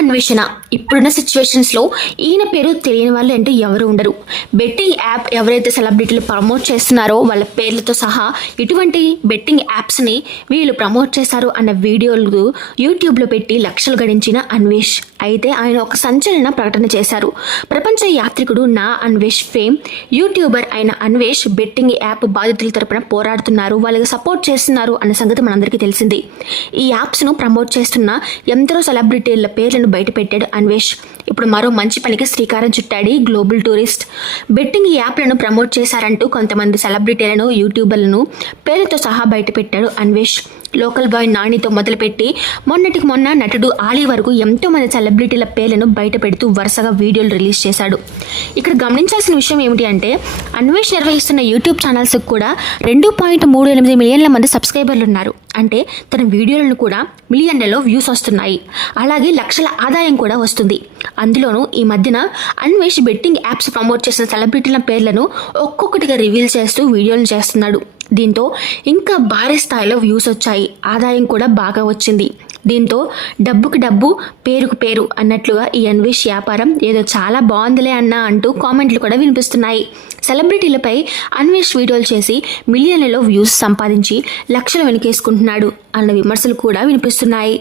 అన్వేషణ ఇప్పుడున్న సిచ్యువేషన్స్లో ఈయన పేరు తెలియని వాళ్ళు అంటే ఎవరు ఉండరు. బెట్టింగ్ యాప్ ఎవరైతే సెలబ్రిటీలు ప్రమోట్ చేస్తున్నారో వాళ్ళ పేర్లతో సహా ఇటువంటి బెట్టింగ్ యాప్స్ని వీళ్ళు ప్రమోట్ చేశారు అన్న వీడియోలు యూట్యూబ్లో పెట్టి లక్షలు గడించిన అన్వేష్. అయితే ఆయన ఒక సంచలన ప్రకటన చేశారు. ప్రపంచ యాత్రికుడు నా అన్వేష్ ఫేమ్ యూట్యూబర్ అయిన అన్వేష్ బెట్టింగ్ యాప్ బాధితుల తరపున పోరాడుతున్నారు, వాళ్ళకి సపోర్ట్ చేస్తున్నారు అన్న సంగతి మనందరికీ తెలిసింది. ఈ యాప్స్ను ప్రమోట్ చేస్తున్న ఎందరో సెలబ్రిటీల పేర్లను బయట పెట్టాడు అన్వేష్. ఇప్పుడు మరో మంచి పనికి శ్రీకారం చుట్టాడు గ్లోబల్ టూరిస్ట్. బెట్టింగ్ యాప్లను ప్రమోట్ చేశారంటూ కొంతమంది సెలబ్రిటీలను యూట్యూబర్లను పేరుతో సహా బయట పెట్టాడు అన్వేష్. లోకల్ బాయ్ నానితో మొదలుపెట్టి మొన్నటికి మొన్న నటుడు ఆలీ వరకు ఎంతో మంది సెలబ్రిటీల పేర్లను బయట పెడుతూ వరుసగా వీడియోలు రిలీజ్ చేశాడు. ఇక్కడ గమనించాల్సిన విషయం ఏమిటి అంటే అన్వేష్ నిర్వహిస్తున్న యూట్యూబ్ ఛానల్స్కి కూడా 2.38 మిలియన్ల మంది సబ్స్క్రైబర్లు ఉన్నారు. అంటే తన వీడియోలను కూడా మిలియన్లలో వ్యూస్ వస్తున్నాయి, అలాగే లక్షల ఆదాయం కూడా వస్తుంది. అందులోనూ ఈ మధ్యన అన్వేష్ బెట్టింగ్ యాప్స్ ప్రమోట్ చేసిన సెలబ్రిటీల పేర్లను ఒక్కొక్కటిగా రివీల్ చేస్తూ వీడియోలు చేస్తున్నాడు. దీంతో ఇంకా భారీ స్థాయిలో వ్యూస్ వచ్చాయి, ఆదాయం కూడా బాగా వచ్చింది. దీంతో డబ్బుకి డబ్బు పేరుకు పేరు అన్నట్లుగా ఈ అన్వేష్ వ్యాపారం ఏదో చాలా బాగుందిలే అన్నా అంటూ కామెంట్లు కూడా వినిపిస్తున్నాయి. సెలబ్రిటీలపై అన్వేష్ వీడియోలు చేసి మిలియన్లలో వ్యూస్ సంపాదించి లక్షలు వెనుకేసుకుంటున్నాడు అన్న విమర్శలు కూడా వినిపిస్తున్నాయి.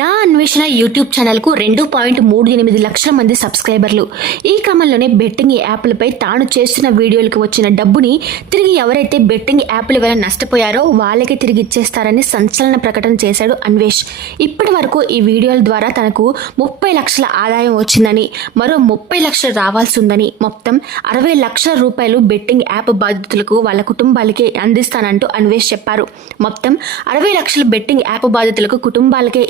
నా అన్వేషణ యూట్యూబ్ ఛానల్కు 2.38 లక్షల మంది సబ్స్క్రైబర్లు. ఈ క్రమంలోనే బెట్టింగ్ యాప్లపై తాను చేస్తున్న వీడియోలకు వచ్చిన డబ్బుని తిరిగి ఎవరైతే బెట్టింగ్ యాప్ల వల్ల నష్టపోయారో వాళ్ళకి తిరిగి ఇచ్చేస్తారని సంచలన ప్రకటన చేశాడు అన్వేష్. ఇప్పటి వరకు ఈ వీడియోల ద్వారా తనకు 30 లక్షల ఆదాయం వచ్చిందని, మరో 30 లక్షలు రావాల్సి ఉందని, మొత్తం 60 లక్షల రూపాయలు బెట్టింగ్ యాప్ బాధితులకు వాళ్ళ కుటుంబాలకే అందిస్తానంటూ అన్వేష్ చెప్పారు. మొత్తం 60 లక్షల బెట్టింగ్ యాప్ బాధితులకు కుటుంబాలకే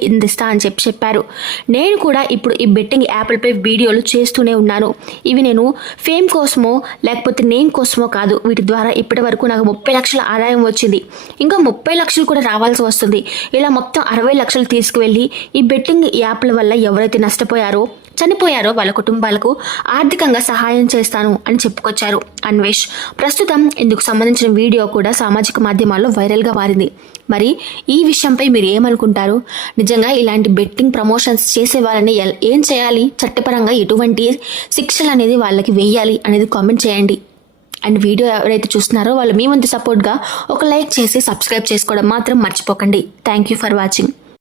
అని చెప్పారు. నేను కూడా ఇప్పుడు ఈ బెట్టింగ్ యాప్లపై వీడియోలు చేస్తూనే ఉన్నాను. ఇవి నేను ఫేమ్ కోసమో లేకపోతే నేమ్ కోసమో కాదు. వీటి ద్వారా ఇప్పటి వరకు నాకు 30 లక్షల ఆదాయం వచ్చింది, ఇంకా 30 లక్షలు కూడా రావాల్సి వస్తుంది. ఇలా మొత్తం 60 లక్షలు తీసుకువెళ్ళి ఈ బెట్టింగ్ యాప్ల వల్ల ఎవరైతే నష్టపోయారో చనిపోయారో వాళ్ళ కుటుంబాలకు ఆర్థికంగా సహాయం చేస్తాను అని చెప్పుకొచ్చారు అన్వేష్. ప్రస్తుతం ఇందుకు సంబంధించిన వీడియో కూడా సామాజిక మాధ్యమాల్లో వైరల్గా మారింది. మరి ఈ విషయంపై మీరు ఏమనుకుంటారు? నిజంగా ఇలాంటి బెట్టింగ్ ప్రమోషన్స్ చేసే వాళ్ళని ఏం చేయాలి, చట్టపరంగా ఎటువంటి శిక్షలు అనేది వాళ్ళకి వేయాలి అనేది కామెంట్ చేయండి. అండ్ వీడియో ఎవరైతే చూస్తున్నారో వాళ్ళు మీ వంతు సపోర్ట్గా ఒక లైక్ చేసి సబ్స్క్రైబ్ చేసుకోవడం మాత్రం మర్చిపోకండి. Thank you for watching.